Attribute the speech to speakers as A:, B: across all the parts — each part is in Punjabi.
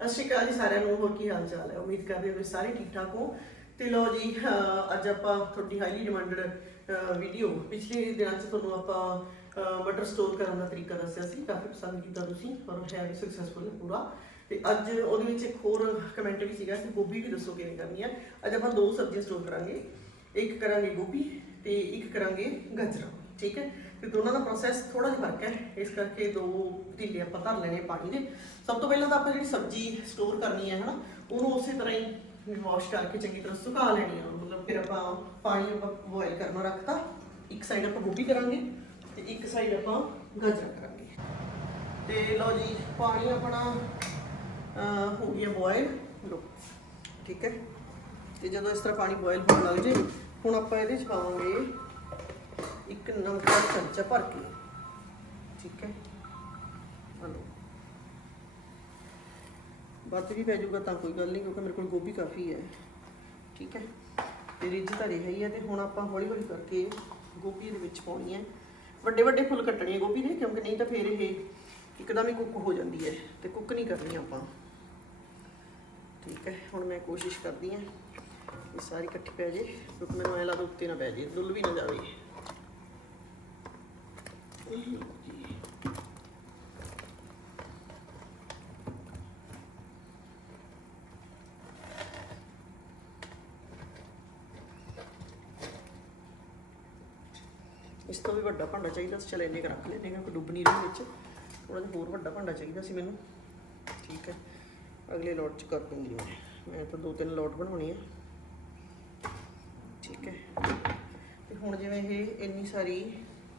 A: ਸਤਿ ਸ਼੍ਰੀ ਅਕਾਲ ਜੀ ਸਾਰਿਆਂ ਨੂੰ, ਹੋਰ ਕੀ ਹਾਲ ਚਾਲ ਹੈ? ਉਮੀਦ ਕਰਦੇ ਹਾਂ ਸਾਰੇ ਠੀਕ ਠਾਕ ਹੋ। ਤੇ ਲੋ ਜੀ ਅੱਜ ਆਪਾਂ ਤੁਹਾਡੀ ਹਾਈਲੀ ਡਿਮਾਂਡਡ ਵੀਡੀਓ ਪਿਛਲੇ ਦਿਨਾਂ 'ਚ ਤੁਹਾਨੂੰ ਆਪਾਂ ਮਟਰ ਸਟੋਰ ਕਰਨ ਦਾ ਤਰੀਕਾ ਦੱਸਿਆ ਸੀ, ਕਾਫੀ ਪਸੰਦ ਕੀਤਾ ਤੁਸੀਂ ਔਰ ਹੈ ਵੀ ਸਕਸੈਸਫੁਲ ਪੂਰਾ। ਤੇ ਅੱਜ ਉਹਦੇ ਵਿੱਚ ਇੱਕ ਹੋਰ ਕਮੈਂਟ ਵੀ ਸੀਗਾ ਕਿ ਗੋਭੀ ਵੀ ਦੱਸੋ ਕਿਵੇਂ ਕਰਨੀ ਹੈ। ਅੱਜ ਆਪਾਂ ਦੋ ਸਬਜ਼ੀਆਂ ਸਟੋਰ ਕਰਾਂਗੇ, ਇੱਕ ਕਰਾਂਗੇ ਗੋਭੀ ਤੇ ਇੱਕ ਕਰਾਂਗੇ ਗਾਜਰਾਂ, ਠੀਕ ਹੈ? ਤੇ ਦੋਨਾਂ ਦਾ ਪ੍ਰੋਸੈਸ ਥੋੜਾ ਜਿਹਾ ਫ਼ਰਕ ਹੈ। ਇਸ ਕਰਕੇ ਦੋ ਢੀਲੇ ਆਪਾਂ ਧਰ ਲੈਣੇ ਪਾਣੀ ਦੇ। ਸਭ ਤੋਂ ਪਹਿਲਾਂ ਤਾਂ ਆਪਾਂ ਜਿਹੜੀ ਸਬਜ਼ੀ ਸਟੋਰ ਕਰਨੀ ਹੈ ਹਨਾ ਉਹਨੂੰ ਉਸੇ ਤਰ੍ਹਾਂ ਹੀ ਵਾਸ਼ ਕਰਕੇ ਚੰਗੀ ਤਰ੍ਹਾਂ ਸੁਕਾ ਲੈਣੀ ਹੈ ਮਤਲਬ ਫਿਰ ਆਪਾਂ ਪਾਣੀ ਆਪਾਂ ਬੋਇਲ ਕਰਨਾ ਰੱਖਤਾ। ਇੱਕ ਸਾਈਡ ਆਪਾਂ ਗੋਭੀ ਕਰਾਂਗੇ ਤੇ ਇੱਕ ਸਾਈਡ ਆਪਾਂ ਗਾਜਰਾਂ ਕਰਾਂਗੇ। ਤੇ ਲਓ ਜੀ ਪਾਣੀ ਆਪਣਾ ਅਹ, ਹੋ ਗਿਆ ਬੋਇਲ ਲੋ ਠੀਕ ਹੈ। ਤੇ ਜਦੋਂ ਇਸ ਤਰ੍ਹਾਂ ਪਾਣੀ ਬੋਇਲ ਹੋਣ ਲੱਗ ਜੇ ਹੁਣ ਆਪਾਂ ਇਹਦੇ ਚ ਪਾਵਾਂਗੇ ਇੱਕ ਨਮਕ ਦਾ ਚਮਚਾ ਭਰ ਕੇ। ਠੀਕ ਹੈ? ਹਲੋ। ਬਾਤ ਵੀ ਪੈ ਜਾਊਗਾ ਤਾਂ ਕੋਈ ਗੱਲ ਨਹੀਂ, ਕਿਉਂਕਿ ਮੇਰੇ ਕੋਲ ਗੋਭੀ ਕਾਫੀ ਹੈ। ਠੀਕ ਹੈ? ਤੇ ਰਿੱਝ ਤਾਂ ਰਿਹਾ ਹੈ ਤੇ ਹੁਣ ਆਪਾਂ ਹੌਲੀ ਹੌਲੀ ਕਰਕੇ ਗੋਭੀ ਦੇ ਵਿੱਚ ਪਾਉਣੀ ਹੈ। ਵੱਡੇ ਵੱਡੇ ਫੁੱਲ ਕੱਟਣੇ ਗੋਭੀ ਦੇ, ਕਿਉਂਕਿ ਨਹੀਂ ਤਾਂ ਫੇਰ ਇਹ ਇੱਕਦਮ ਹੀ ਕੁੱਕ ਹੋ ਜਾਂਦੀ ਹੈ ਤੇ ਕੁੱਕ ਨਹੀਂ ਕਰਨੀ ਆਪਾਂ। ਠੀਕ ਹੈ? ਹੁਣ ਮੈਂ ਕੋਸ਼ਿਸ਼ ਕਰਦੀ ਹਾਂ ਇਹ ਸਾਰੀ ਇਕੱਠੀ ਪੈ ਜੇ ਕਿਉਂਕਿ ਮੈਨੂੰ ਐ ਲੱਗਦਾ ਉੱਤੇ ਨਾ ਪੈ ਜੇ ਦੁੱਲ ਵੀ ਨਾ ਜਾਵੇ। ਇਸ ਤੋਂ ਵੀ ਵੱਡਾ ਭਾਂਡਾ ਚਾਹੀਦਾ ਸੀ ਚਲ ਇੰਨੇ ਕੁ ਰੱਖ ਲੈਨੇ ਕਿਉਂਕਿ ਡੁੱਬ ਨਹੀਂ ਵਿੱਚ ਥੋੜਾ ਜਿਹਾ ਹੋਰ ਵੱਡਾ ਭਾਂਡਾ ਚਾਹੀਦਾ ਸੀ ਮੈਨੂੰ ਠੀਕ ਹੈ ਅਗਲੇ ਲੋਟ ਚ ਕਰ ਦੂੰਗੀ ਮੈਂ ਮੈਂ ਤਾਂ ਦੋ ਤਿੰਨ ਲੋਟ ਬਣਾਉਣੀ ਹੈ ਠੀਕ ਹੈ ਤੇ ਹੁਣ ਜਿਵੇਂ ਇਹ ਇੰਨੀ ਸਾਰੀ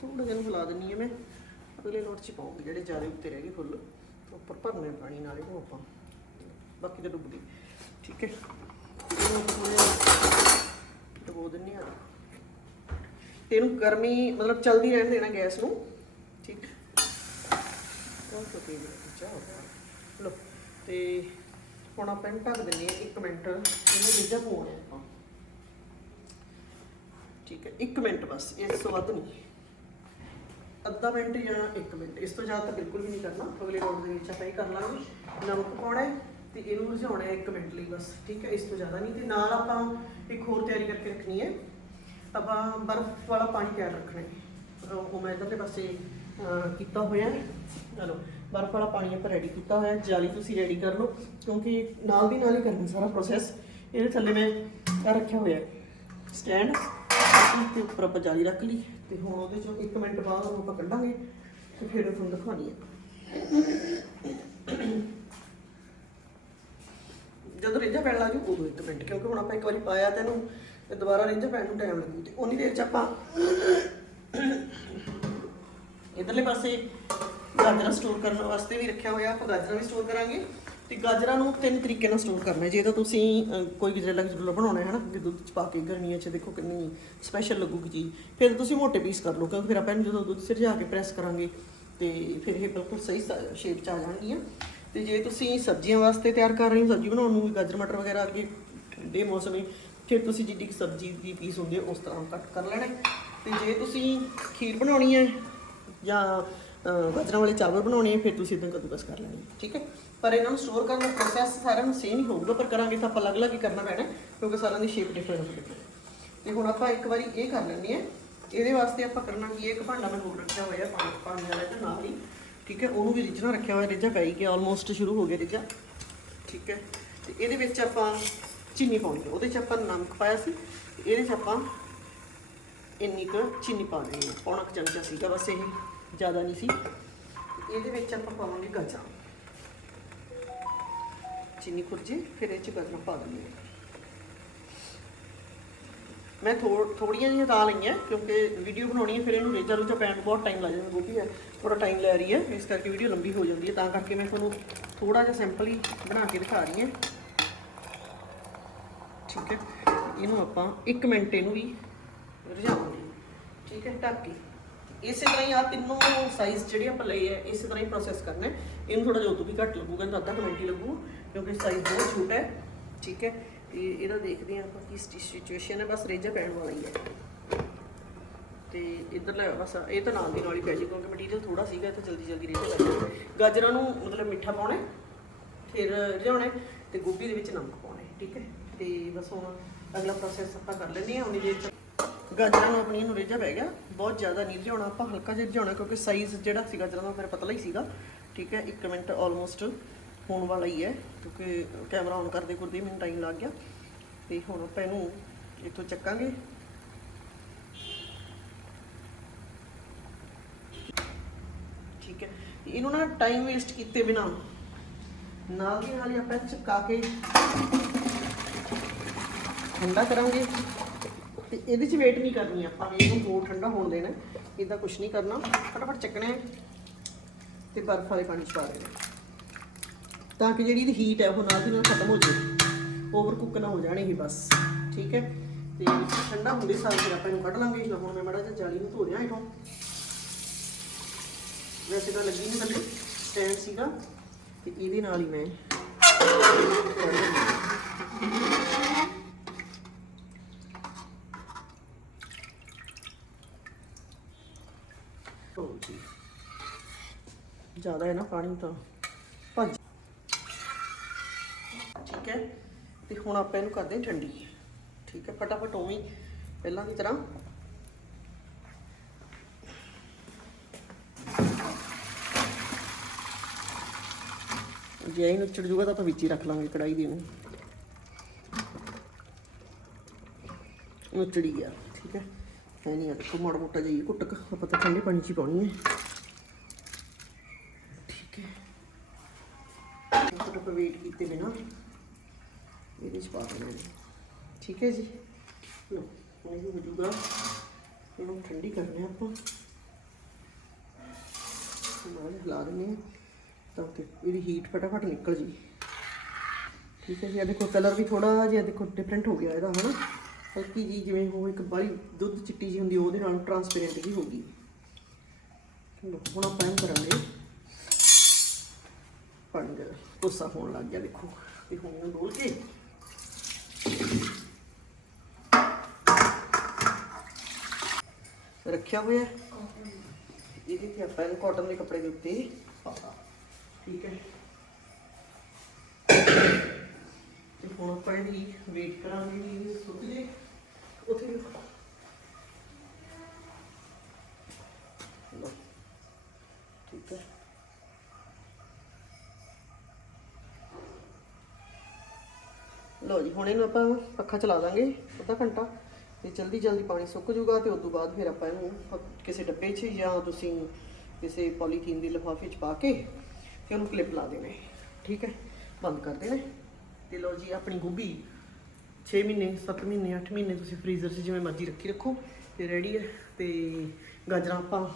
A: ਥੋੜਾ ਜਿਹਾ ਨੂੰ ਹਿਲਾ ਦਿੰਨੀ ਹੈ ਮੈਂ। ਅਗਲੇ ਲੋਟ ਚ ਪਾਉਂਗੀ ਜਿਹੜੇ ਜ਼ਿਆਦਾ ਉੱਤੇ ਰਹਿ ਗਏ ਫੁੱਲ। ਉੱਪਰ ਭਰਨੇ ਪਾਣੀ ਨਾਲ ਇਹਨੂੰ ਆਪਾਂ। ਬਾਕੀ ਤਾਂ ਡੁੱਬ ਗਈ। ਠੀਕ ਹੈ। ਇਹਨੂੰ ਆਪਾਂ ਥੋੜ੍ਹਾ ਜਿਹਾ ਡਬੋ ਦਿੰਨੀ ਆ। ਤੇ ਇਹਨੂੰ ਗਰਮੀ, ਮਤਲਬ ਚਲਦੀ ਰਹਿਣ ਦੇਣਾ ਗੈਸ ਨੂੰ। ਠੀਕ ਬਹੁਤ ਤੋਂ ਤੇਜ਼ ਚਾਹ ਲੋ ਤੇ ਹੁਣ ਆਪਾਂ ਇਹਨੂੰ ਢੱਕ ਦਿੰਨੇ ਆ 1 ਮਿੰਟ। ਇਹਨੂੰ ਰਿੱਝਾ ਪਾਉਣਾ ਆਪਾਂ। ਠੀਕ ਹੈ। 1 ਮਿੰਟ ਬਸ, ਇਸ ਤੋਂ ਵੱਧ ਨਹੀਂ। ਅੱਧਾ ਮਿੰਟ ਜਾਂ 1 ਮਿੰਟ। ਇਸ ਤੋਂ ਜ਼ਿਆਦਾ ਤਾਂ ਬਿਲਕੁਲ ਵੀ ਨਹੀਂ ਕਰਨਾ। ਅਗਲੇ ਰਾਉਂਡ ਦੇ ਵਿੱਚ ਆਪਾਂ ਇਹ ਕਰ ਲਾਂਗੇ। ਨਮਕ ਪਾਉਣਾ ਹੈ ਤੇ ਇਹਨੂੰ ਰਿਝਾਉਣਾ ਹੈ 1 ਮਿੰਟ ਲਈ ਬਸ। ਠੀਕ ਹੈ? ਇਸ ਤੋਂ ਜ਼ਿਆਦਾ ਨਹੀਂ। ਤੇ ਨਾਲ ਆਪਾਂ ਇੱਕ ਹੋਰ ਤਿਆਰੀ ਕਰਕੇ ਰੱਖਣੀ ਹੈ। ਆਪਾਂ ਬਰਫ਼ ਵਾਲਾ ਪਾਣੀ ਤਿਆਰ ਰੱਖਣਾ ਹੈ। ਉਹ ਮੈਂ ਇਧਰਲੇ ਪਾਸੇ ਕੀਤਾ ਹੋਇਆ ਹੈ। ਚਲੋ ਬਰਫ਼ ਵਾਲਾ ਪਾਣੀ ਆਪਾਂ ਰੈਡੀ ਕੀਤਾ ਹੋਇਆ ਹੈ। ਜਾਲੀ ਤੁਸੀਂ ਰੈਡੀ ਕਰ ਲਓ। ਕਿਉਂਕਿ ਨਾਲ ਦੀ ਨਾਲ ਹੀ ਕਰਨਾ ਸਾਰਾ ਪ੍ਰੋਸੈਸ ਇਹਦੇ ਥੱਲੇ ਮੈਂ ਰੱਖਿਆ ਹੋਇਆ ਸਟੈਂਡ ਸਟੈਂਡ ਤੇ ਉੱਪਰ ਆਪਾਂ ਜਾਲੀ ਰੱਖ ਲਈ ਤੇ ਹੁਣ ਉਹਦੇ ਚੋਂ 1 ਮਿੰਟ ਬਾਅਦ ਉਹਨੂੰ ਆਪਾਂ ਕੱਢਾਂਗੇ ਤੇ ਫਿਰ ਤੁਹਾਨੂੰ ਦਿਖਾਉਣੀ ਹੈ ਜਦੋਂ ਰਿੱਝਾ ਪੈਣ ਲੱਗ ਜੂ ਉਦੋਂ 1 ਮਿੰਟ, ਕਿਉਂਕਿ ਹੁਣ ਆਪਾਂ ਇੱਕ ਵਾਰੀ ਪਾਇਆ ਤੇ ਇਹਨੂੰ ਤੇ ਦੁਬਾਰਾ ਰਿੱਝਾ ਪੈਣ ਨੂੰ ਟਾਈਮ ਲੱਗੂ ਤੇ ਉਨੀ ਦੇਰ ਚ ਆਪਾਂ ਇਧਰਲੇ ਪਾਸੇ ਗਾਜਰਾਂ ਸਟੋਰ ਕਰਨ ਵਾਸਤੇ ਵੀ ਰੱਖਿਆ ਹੋਇਆ, ਆਪਾਂ ਗਾਜਰਾਂ ਵੀ ਸਟੋਰ ਕਰਾਂਗੇ। ਤੇ ਗਾਜਰਾਂ ਨੂੰ ਤਿੰਨ ਤਰੀਕੇ ਨਾਲ ਸਟੋਰ ਕਰਨਾ ਜੇ ਤਾਂ ਤੁਸੀਂ ਕੋਈ ਗਜਰੇਲਾ ਗਜਰੂਲਾ ਬਣਾਉਣਾ ਹੈ ਨਾ ਕਿ ਦੁੱਧ ਚ ਪਾ ਕੇ ਗਰਮੀਆਂ ਚ ਦੇਖੋ ਕਿੰਨੀ ਸਪੈਸ਼ਲ ਲੱਗੂਗੀ ਚੀਜ਼। ਫਿਰ ਤੁਸੀਂ ਮੋਟੇ ਪੀਸ ਕਰ ਲਓ, ਕਿਉਂਕਿ ਫਿਰ ਆਪਾਂ ਇਹਨੂੰ ਜਦੋਂ ਦੁੱਧ ਸਿਰਜਾ ਕੇ ਪ੍ਰੈਸ ਕਰਾਂਗੇ, ਤੇ ਫਿਰ ਇਹ ਬਿਲਕੁਲ ਸਹੀ ਸ਼ੇਪ ਚ ਆ ਜਾਣਗੀਆਂ। ਤੇ ਜੇ ਤੁਸੀਂ ਸਬਜ਼ੀਆਂ ਵਾਸਤੇ ਤਿਆਰ ਕਰ ਰਹੇ ਹੋ, ਸਬਜ਼ੀ ਬਣਾਉਣ ਨੂੰ ਗਾਜਰ, ਮਟਰ ਵਗੈਰਾ ਅੱਗੇ ਦੇ ਮੌਸਮੀ ਫਿਰ ਤੁਸੀਂ ਜਿੱਡੀ ਕੁ ਸਬਜ਼ੀ ਦੀ ਪੀਸ ਹੁੰਦੀ ਹੈ, ਉਸ ਤਰ੍ਹਾਂ ਕੱਟ ਕਰ ਲੈਣਾ ਹੈ। ਤੇ ਜੇ ਤੁਸੀਂ ਖੀਰ ਬਣਾਉਣੀ ਹੈ ਜਾਂ ਗਾਜਰਾਂ ਵਾਲੇ ਚਾਵਲ ਬਣਾਉਣੇ ਆ ਫਿਰ ਤੁਸੀਂ ਇਦਾਂ ਕੱਦੂਕਸ ਕਰ ਲੈਣੇ ਠੀਕ ਹੈ? ਪਰ ਇਹਨਾਂ ਨੂੰ ਸਟੋਰ ਕਰਨ ਦਾ ਪ੍ਰੋਸੈਸ ਸਾਰਿਆਂ ਨੂੰ ਸੇਮ ਹੀ ਹੋਊਗਾ, ਪਰ ਕਰਾਂਗੇ ਤਾਂ ਆਪਾਂ ਅਲੱਗ-ਅਲੱਗ ਹੀ ਕਰਨਾ ਪੈਣਾ, ਕਿਉਂਕਿ ਸਾਰਿਆਂ ਦੀ ਸ਼ੇਪ ਡਿਫਰੈਂਟ ਹੋਵੇਗੀ ਤੇ ਹੁਣ ਆਪਾਂ ਇੱਕ ਵਾਰੀ ਇਹ ਕਰ ਲੈਂਦੇ ਆ ਇਹਦੇ ਵਾਸਤੇ ਆਪਾਂ ਕਰਨਾ ਕੀ ਹੈ, ਇੱਕ ਭਾਂਡਾ ਮੈਂ ਹੋਰ ਰੱਖਿਆ ਹੋਇਆ, ਪਾਣੀ ਪਾਣੀ ਵਾਲਾ ਤੇ ਨਾਲ ਹੀ। ਠੀਕ ਹੈ, ਉਹਨੂੰ ਵੀ ਰਿੱਝਣਾ ਰੱਖਿਆ ਹੋਇਆ, ਰਿੱਝਾ ਪੈ ਗਿਆ ਆਲਮੋਸਟ ਸ਼ੁਰੂ ਹੋ ਗਿਆ ਰਿੱਝਾ। ਠੀਕ ਹੈ, ਤੇ ਇਹਦੇ ਵਿੱਚ ਆਪਾਂ ਚੀਨੀ ਪਾਉਣੀ ਹੈ। ਉਹਦੇ 'ਚ ਆਪਾਂ ਨਮਕ ਪਾਇਆ ਸੀ ਇਹਦੇ 'ਚ ਆਪਾਂ ਇੰਨੀ ਕੁ ਚੀਨੀ ਪਾ ਦੇਣੀ ਹੈ। ਪੌਣਾ ਕੁ ਚਮਚਾ ਸੀਗਾ, ਬਸ ਇਹ ਜ਼ਿਆਦਾ ਨਹੀਂ ਸੀ। ਇਹਦੇ ਵਿੱਚ ਆਪਾਂ ਪਾਵਾਂਗੇ ਗਾਜਰਾਂ ਚੀਨੀ ਖੁਰਜੀ ਫਿਰ ਇਹ 'ਚ ਗਾਜਰਾਂ ਪਾ ਦਿੰਦੇ ਹਾਂ। ਮੈਂ ਥੋੜ ਥੋੜੀਆਂ ਜਿਹੀਆਂ ਤਾਂ ਲਈਆਂ, ਕਿਉਂਕਿ ਵੀਡੀਓ ਬਣਾਉਣੀ ਹੈ, ਫਿਰ ਇਹਨੂੰ ਰੇਜਾ ਰੂਜਾ ਪੈਣ ਨੂੰ ਬਹੁਤ ਟਾਈਮ ਲੱਗ ਜਾਂਦਾ, ਗੋਭੀ ਹੈ ਥੋੜਾ ਟਾਈਮ ਲੈ ਰਹੀ ਹੈ, ਇਸ ਕਰਕੇ ਵੀਡੀਓ ਲੰਬੀ ਹੋ ਜਾਂਦੀ ਹੈ, ਤਾਂ ਕਰਕੇ ਮੈਂ ਤੁਹਾਨੂੰ ਥੋੜਾ ਜਿਹਾ ਸਿੰਪਲ ਹੀ ਬਣਾ ਕੇ ਦਿਖਾ ਰਹੀ ਹਾਂ। ਠੀਕ ਹੈ, ਇਹਨੂੰ ਆਪਾਂ 1 ਮਿੰਟ ਇਹਨੂੰ ਵੀ ਰਝਾਵਾਂਗੇ ਠੀਕ ਹੈ, ਢੱਕ ਕੇ। ਇਸੇ ਤਰ੍ਹਾਂ ਹੀ ਆ ਤਿੰਨੋਂ ਸਾਈਜ਼ ਜਿਹੜੇ ਆਪਾਂ ਲਏ ਆ ਇਸੇ ਤਰ੍ਹਾਂ ਹੀ ਪ੍ਰੋਸੈਸ ਕਰਨਾ ਹੈ। ਇਹਨੂੰ ਥੋੜਾ ਜਿਹਾ ਉਦੋਂ ਵੀ ਘੱਟ ਲੱਗੂਗਾ, ਇਹਨੂੰ ਅੱਧਾ ਕੁ ਮਿੰਟ ਹੀ ਲੱਗੂ। ਕਿਉਂਕਿ ਸਾਈਜ਼ ਬਹੁਤ ਛੋਟਾ ਹੈ, ਠੀਕ ਹੈ? ਤੇ ਇਹਦਾ ਦੇਖਦੇ ਹਾਂ ਆਪਾਂ ਕੀ ਸਿਚੁਏਸ਼ਨ ਹੈ, ਬਸ ਰੇਜਾ ਪੈਣ ਵਾਲਾ ਹੀ ਹੈ। ਤੇ ਇਧਰਲਾ ਬਸ ਇਹ ਤਾਂ ਨਾਲ ਦੀ ਨਾਲ ਹੀ ਪੈ ਜੀ ਕਿਉਂਕਿ ਮਟੀਰੀਅਲ ਥੋੜਾ ਸੀਗਾ ਤਾਂ ਜਲਦੀ ਜਲਦੀ ਰੇਜਾ ਲੱਗ ਗਿਆ ਗਾਜਰਾਂ ਨੂੰ ਮਤਲਬ ਮਿੱਠਾ ਪਾਉਣਾ ਫਿਰ ਰਿਝਾਉਣਾ ਹੈ, ਤੇ ਗੋਭੀ ਦੇ ਵਿੱਚ ਨਮਕ ਪਾਉਣਾ ਠੀਕ ਹੈ? ਤੇ ਬਸ ਹੁਣ ਅਗਲਾ ਪ੍ਰੋਸੈਸ ਆਪਾਂ ਕਰ ਲੈਂਦੇ ਹਾਂ ਉਨੀ ਦੇਰ ਤੱਕ ਗਾਜਰਾਂ ਨੂੰ ਆਪਣੀ ਨੂੰ ਰੇਜਾ ਪੈ ਗਿਆ, ਬਹੁਤ ਜ਼ਿਆਦਾ ਨਹੀਂ ਰਿਝਾਉਣਾ ਆਪਾਂ ਹਲਕਾ ਜਿਹਾ ਰਿਝਾਉਣਾ ਕਿਉਂਕਿ ਸਾਈਜ਼ ਜਿਹੜਾ ਸੀ ਗਾਜਰਾਂ ਦਾ, ਫਿਰ ਮੇਰਾ ਪਤਲਾ ਹੀ ਸੀਗਾ, ਠੀਕ ਹੈ? 1 ਮਿੰਟ ਆਲਮੋਸਟ ਹੋਣ ਵਾਲਾ ਹੀ ਹੈ, ਕਿਉਂਕਿ ਕੈਮਰਾ ਔਨ ਕਰਦੇ ਕਰਦੇ ਮੈਨੂੰ ਟਾਈਮ ਲੱਗ ਗਿਆ। ਤੇ ਹੁਣ ਆਪਾਂ ਇਹਨੂੰ ਇੱਥੋਂ ਚੱਕਾਂਗੇ। ਠੀਕ ਹੈ। ਇਹਨੂੰ ਨਾ ਟਾਈਮ ਵੇਸਟ ਕੀਤੇ ਬਿਨਾ ਨਾਲ ਦੀ ਨਾਲ ਹੀ ਆਪਾਂ ਚੁਕਾ ਕੇ ਠੰਡਾ ਕਰਾਂਗੇ। ਤੇ ਇਹਦੇ 'ਚ ਵੇਟ ਨਹੀਂ ਕਰਨੀ ਆਪਾਂ ਵੀ, ਇਹਨੂੰ ਹੋਰ ਠੰਡਾ ਹੋਣ ਦੇਣਾ। ਇਹਦਾ ਕੁਝ ਨਹੀਂ ਕਰਨਾ। ਫਟਾਫਟ ਚੱਕਣਾ ਹੈ ਤੇ ਬਰਫ਼ ਵਾਲੇ ਪਾਣੀ 'ਚ ਪਾ ਦੇਣਾ ਤਾਂ ਕਿ ਜਿਹੜੀ ਇਹਦੀ ਹੀਟ ਹੈ ਉਹ ਨਾਲ ਦੀ ਨਾਲ ਖਤਮ ਹੋ ਜਾਵੇ। ਓਵਰ ਕੁੱਕ ਨਾ ਹੋ ਜਾਣੀ ਇਹ ਬਸ। ਠੀਕ ਹੈ? ਤੇ ਠੰਡਾ ਹੁੰਦੇ ਸਾਰ ਫਿਰ ਆਪਾਂ ਇਹਨੂੰ ਕੱਢ ਲਾਂਗੇ। ਇਸ ਹੁਣ ਮੈਂ ਮੜਾ ਜਿਹਾ ਜਾਲੀ ਨੂੰ ਧੋ ਰਿਹਾ ਇਥੋਂ ਵੈਸੇ ਤਾਂ ਲੱਗੀ ਨਹੀਂ ਥੱਲੇ। ਸਟੈਂਡ ਸੀਗਾ। ਤੇ ਇਹਦੇ ਨਾਲ ਹੀ ਮੈਂ ਜ਼ਿਆਦਾ ਹੈ ਨਾ ਪਾਣੀ ਤਾਂ ਭੱਜ ਠੀਕ ਹੈ ਤੇ ਹੁਣ ਆਪਾਂ ਇਹਨੂੰ ਕਰਦੇ ਹਾਂ ਠੰਡੀ। ਠੀਕ ਹੈ, ਫਟਾਫਟ ਉਵੇਂ ਪਹਿਲਾਂ ਦੀ ਤਰ੍ਹਾਂ। ਜੇ ਇਹਨੂੰ ਚੜ ਜੂਗਾ ਤਾਂ ਆਪਾਂ ਵਿੱਚ ਹੀ ਰੱਖ ਲਾਂਗੇ ਕੜਾਈ ਦੇ ਨੂੰ ਨੁਚੜੀ ਗਿਆ ਠੀਕ ਹੈ। ਹੈ ਨਹੀਂ ਦੇਖੋ ਮਾੜਾ ਮੋਟਾ ਜਾਈਏ ਕੁੱਟਕ ਆਪਾਂ ਤਾਂ ਠੰਡੇ ਪਾਣੀ 'ਚ ਹੀ ਪਾਉਣੀ ਹੈ। ਠੀਕ ਹੈ। ਆਪਾਂ ਵੇਟ ਕੀਤੇ ਬਿਨਾ। ਇਹਦੇ 'ਚ ਪਾ ਦੇਣਾ ਹੈ ਠੀਕ ਹੈ ਜੀ। ਲਓ ਹੁਣ ਇਹ ਹੋ ਜੂਗਾ ਇਹਨੂੰ ਠੰਡੀ ਕਰਨੀ ਆਪਾਂ। ਨਾਲ ਹਿਲਾ ਦਿੰਦੇ ਤਾਂ ਕਿ ਇਹਦੀ ਹੀਟ ਫਟਾਫਟ ਨਿਕਲ ਜੀ ਠੀਕ ਹੈ ਜੀ ਆ ਦੇਖੋ ਕਲਰ ਵੀ ਥੋੜਾ ਜਿਹਾ ਦੇਖੋ ਡਿਫਰੈਂਟ ਹੋ ਗਿਆ ਇਹਦਾ ਹਨਾ? ਹਲਕੀ ਜੀ ਜਿਵੇਂ ਉਹ ਇੱਕ ਬਾਲੀ ਦੁੱਧ ਚਿੱਟੀ ਜੀ ਹੁੰਦੀ ਉਹਦੇ ਨਾਲ ਟਰਾਂਸਪੇਰੈਂਟ ਜੀ ਹੋ ਗਈ। ਹੁਣ ਆਪਾਂ ਇਹ ਕਰਾਂਗੇ। ਪਾਣੀ ਦਾ ਕੋਸਾ ਹੋਣ ਲੱਗ ਗਿਆ ਦੇਖੋ। ਤੇ ਹੁਣ ਇਹਨੂੰ ਡੋਲ ਕੇ ਰੱਖਿਆ ਹੋਇਆ ਹੈ। ਇਹਦੇ ਤੇ ਆਪਾਂ ਇਹਨੂੰ ਕਾਟਨ ਦੇ ਕੱਪੜੇ ਦੇ ਉੱਤੇ ਪਾਤਾ ਠੀਕ ਹੈ ਤੇ ਹੁਣ ਆਪਾਂ ਇਹਦੀ ਵੇਟ ਕਰਾਂਗੇ ਵੀ ਇਹ ਸੁੱਕ ਜੇ ਉੱਥੇ ਲਓ। ਠੀਕ ਹੈ ਲਓ ਜੀ, ਹੁਣ ਇਹਨੂੰ ਆਪਾਂ ਪੱਖਾ ਚਲਾ ਦਾਂਗੇ, ਅੱਧਾ ਘੰਟਾ। ਤੇ ਜਲਦੀ ਜਲਦੀ ਪਾਣੀ ਸੁੱਕ ਜੂਗਾ ਤੇ ਉਸ ਤੋਂ ਬਾਅਦ ਫਿਰ ਆਪਾਂ ਇਹਨੂੰ ਕਿਸੇ ਡੱਬੇ 'ਚ ਜਾਂ ਤੁਸੀਂ ਕਿਸੇ ਪੋਲੀਥੀਨ ਦੇ ਲਿਫਾਫੇ 'ਚ ਪਾ ਕੇ ਤੇ ਉਹਨੂੰ ਕਲਿੱਪ ਲਾ ਦੇਣਾ ਠੀਕ ਹੈ? ਬੰਦ ਕਰ ਦੇਣਾ ਹੈ। ਤੇ ਲਓ ਜੀ, ਆਪਣੀ ਗੋਭੀ 6 ਮਹੀਨੇ 7 ਮਹੀਨੇ 8 ਮਹੀਨੇ ਤੁਸੀਂ ਫ੍ਰੀਜ਼ਰ 'ਚ ਜਿਵੇਂ ਮਰਜ਼ੀ ਰੱਖੀ ਰੱਖੋ ਤੇ ਰੈਡੀ ਹੈ ਤੇ ਗਾਜਰਾਂ ਆਪਾਂ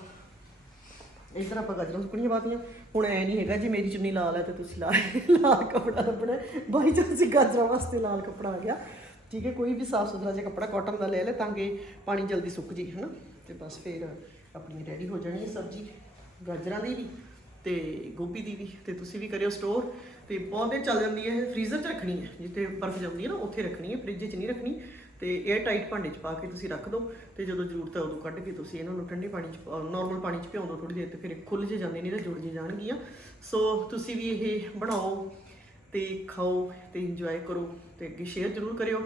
A: ਇਧਰ ਆਪਾਂ ਗਾਜਰਾਂ ਸੁੱਕਣੀਆਂ ਪਾਤੀਆਂ। ਹੁਣ ਐ ਨਹੀਂ ਹੈਗਾ ਜੇ, ਮੇਰੀ ਚੁੰਨੀ ਲਾਲ ਹੈ ਤੇ ਤੁਸੀਂ ਲਾਲ ਲਾਲ ਕੱਪੜਾ ਲੱਭਣਾ ਬਾਈ ਚਾਂਸ ਗਾਜਰਾਂ ਵਾਸਤੇ ਲਾਲ ਕੱਪੜਾ ਆ ਗਿਆ। ਠੀਕ ਹੈ, ਕੋਈ ਵੀ ਸਾਫ਼ ਸੁਥਰਾ ਜਿਹਾ ਕੱਪੜਾ ਕਾਟਨ ਦਾ ਲੈ ਲੈ ਤਾਂ ਕਿ ਪਾਣੀ ਜਲਦੀ ਸੁੱਕ ਜੇ ਹਨਾ? ਤੇ ਬਸ ਫਿਰ ਆਪਣੀ ਰੈਡੀ ਹੋ ਜਾਣੀ ਹੈ ਸਬਜ਼ੀ। ਗਾਜਰਾਂ ਦੀ ਵੀ ਤੇ ਗੋਭੀ ਦੀ ਵੀ ਤੇ ਤੁਸੀਂ ਵੀ ਕਰਿਓ ਸਟੋਰ ਤੇ ਬਹੁਤ ਦੇਰ ਚੱਲ ਜਾਂਦੀ ਹੈ ਫ੍ਰੀਜ਼ਰ 'ਚ ਰੱਖਣੀ ਹੈ। ਜਿੱਥੇ ਬਰਫ਼ ਜੰਮਦੀ ਹੈ ਨਾ, ਉੱਥੇ ਰੱਖਣੀ ਹੈ ਫ੍ਰਿਜ 'ਚ ਨਹੀਂ ਰੱਖਣੀ। ਤੇ 에ਅਰ ਟਾਈਟ ਭਾਂਡੇ 'ਚ ਪਾ ਕੇ ਤੁਸੀਂ ਰੱਖ ਦਿਓ ਤੇ ਜਦੋਂ ਜ਼ਰੂਰਤ ਹੈ ਉਦੋਂ ਕੱਢ ਕੇ ਤੁਸੀਂ ਇਹਨਾਂ ਨੂੰ ਠੰਡੇ ਪਾਣੀ 'ਚ ਨਾਰਮਲ ਪਾਣੀ 'ਚ ਭਿਓ ਦਿਓ ਥੋੜੀ ਦੇਰ ਤੇ ਫਿਰ ਇਹ ਖੁੱਲ ਜੇ ਜਾਂਦੇ ਨਹੀਂ ਤਾਂ ਜੁੜ ਜੇ ਜਾਣਗੀਆਂ। ਸੋ ਤੁਸੀਂ ਵੀ ਇਹ ਬਣਾਓ ਤੇ ਖਾਓ ਤੇ ਇੰਜੋਏ ਕਰੋ ਤੇ ਅੱਗੇ ਸ਼ੇਅਰ ਜ਼ਰੂਰ ਕਰਿਓ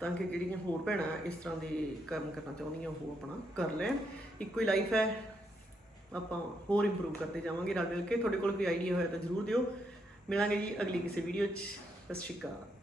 A: ਤਾਂ ਕਿ ਜਿਹੜੀਆਂ ਹੋਰ ਭੈਣਾਂ ਇਸ ਤਰ੍ਹਾਂ ਦੇ ਕੰਮ ਕਰਨਾ ਚਾਹੁੰਦੀਆਂ ਉਹ ਆਪਣਾ ਕਰ ਲੈਣ। ਇੱਕੋ ਹੀ ਲਾਈਫ ਹੈ। ਆਪਾਂ ਹੋਰ ਇੰਪਰੂਵ ਕਰਦੇ ਜਾਵਾਂਗੇ ਰਲ ਮਿਲ ਕੇ। ਤੁਹਾਡੇ ਕੋਲ ਕੋਈ ਆਈਡੀਆ ਹੋਇਆ ਤਾਂ ਜ਼ਰੂਰ ਦਿਓ। ਮਿਲਾਂਗੇ ਜੀ ਅਗਲੀ ਕਿਸੇ ਵੀਡੀਓ 'ਚ। ਸਤਿ ਸ਼੍ਰੀ ਅਕਾਲ।